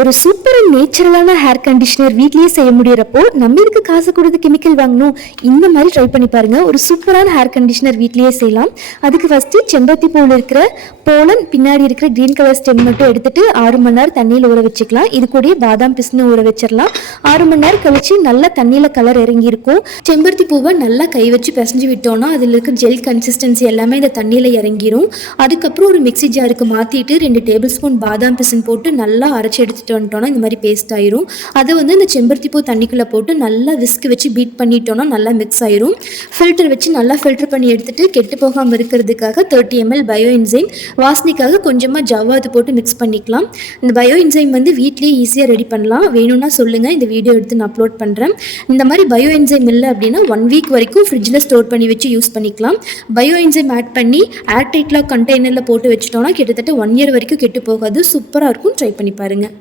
ஒரு super and நேச்சுரலான hair conditioner வீட்லேயே செய்ய முடியறப்போ நம்ம இதுக்கு காசு கொடுத்து கெமிக்கல் வாங்கணும். இந்த மாதிரி ட்ரை பண்ணி பாருங்க. ஒரு சூப்பரான ஹேர் கண்டிஷனர் வீட்லேயே செய்யலாம். அதுக்கு ஃபர்ஸ்ட் செம்பருத்தி பூவில் இருக்கிற போலன் பின்னாடி இருக்கிற கிரீன் கலர் ஸ்டெம் மட்டும் எடுத்துட்டு 6 மணி நேரம் தண்ணியில் ஊற வச்சுக்கலாம். இது கூட பாதாம் பிஸ்னு ஊற வச்சிடலாம். 6 மணி நேரம் கழிச்சு நல்லா தண்ணியில் கலர் இறங்கி இருக்கும். செம்பருத்தி பூவை நல்லா கை வச்சு பிசைஞ்சு விட்டோம்னா அதில் இருக்க ஜெல் கன்சிஸ்டன்சி எல்லாமே இந்த தண்ணியில் இறங்கிரும். அதுக்கப்புறம் ஒரு மிக்சி ஜாருக்கு மாற்றிட்டு 2 டேபிள் ஸ்பூன் பாதாம் பிசின் போட்டு நல்லா அரைச்சி எடுத்துட்டு வந்துட்டோம்னா இந்த மாதிரி பேஸ்ட் ஆயிரும். அதை இந்த செம்பருத்தி பூ தண்ணிக்குள்ளே போட்டு நல்லா விஸ்க் வச்சு பீட் பண்ணிட்டோம்னா நல்லா மிக்ஸ் ஆயிரும். ஃபில்டர் வச்சு நல்லா ஃபில்டர் பண்ணி எடுத்துட்டு கெட்டு போகாமல் இருக்கிறதுக்காக 30 ml பயோ என்சைம், வாசனைக்காக கொஞ்சமாக ஜவ்வாது போட்டு மிக்ஸ் பண்ணிக்கலாம். இந்த பயோ என்சைம் வீட்லேயே ஈஸியாக ரெடி பண்ணலாம். வேணும்னா சொல்லுங்கள், இந்த வீடியோ எடுத்து நான் அப்லோட் பண்ணுறேன். இந்த மாதிரி பயோ என்சைம் இல்லை அப்படின்னா 1 வீக் வரைக்கும் ஃப்ரிட்ஜில் ஸ்டோர் பண்ணி வச்சு யூஸ் பண்ணிக்கலாம். பயோ என்சைம் ஆட் பண்ணி ஏர் டைட்லாக் கண்டெய்னரில் போட்டு வச்சுட்டோம்னா கிட்டத்தட்ட 1 year வரைக்கும் கெட்டு போகாது. சூப்பராக இருக்கும். ட்ரை பண்ணி பாருங்கள்.